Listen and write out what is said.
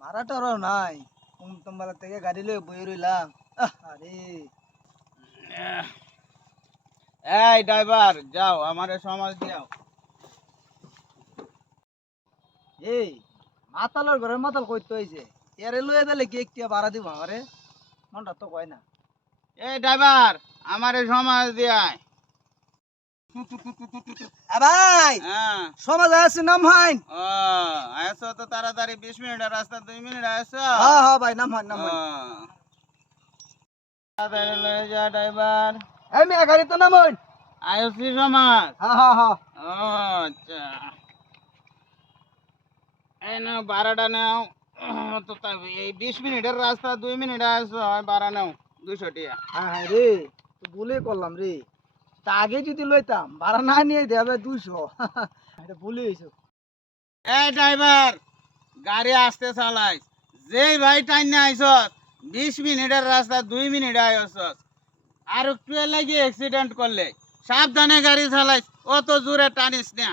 ভাড়াটারও নাই। কুমতম্বালা থেকে গাড়ি লয়ে বই রইলাম। আরে। এই ড্রাইভার যাও আমারে সমাজ দিও এই মাতালের ঘরে মাতাল কইতে হইছে। এরে লয়ে দিলে কি একটিয়া ভাড়া দিব আমারে? মনটা তো কয় না। এই ড্রাইভার আমারে সমাজ দিয়ায় ভাই হ্যাঁ। সমাজ আছে নাম হাইন। ও আইসো তো তাড়াতাড়ি বিশ মিনিটের রাস্তা দুই মিনিট আইসো হ্যাঁ হ্যাঁ ভাই নাম নাম যা ড্রাইভার। গাড়ি তো নাম হাইন সমাজ। হ্যাঁ হ্যাঁ হ্যাঁ। আচ্ছা। এই নাও ভাড়াটা নাও। তো এই বিশ মিনিটের রাস্তা দুই মিনিট আসো ভাড়া নাও দুশো টিয়া। হ্যাঁ হ্যাঁ রে তো করলাম রে। তা আগে যদি লইতাম ভাড়া না নিয়ে দেবে দুইশো। এটা হয়েছে। এই ড্রাইভার, গাড়ি আসতে চালাইস। যেই ভাই টাইম আইস বিশ মিনিটের রাস্তা, দুই মিনিট আইস আর একটু লাগিয়ে অ্যাক্সিডেন্ট করলে, সাবধানে গাড়ি চালাইস, অত জোরে টানিস না।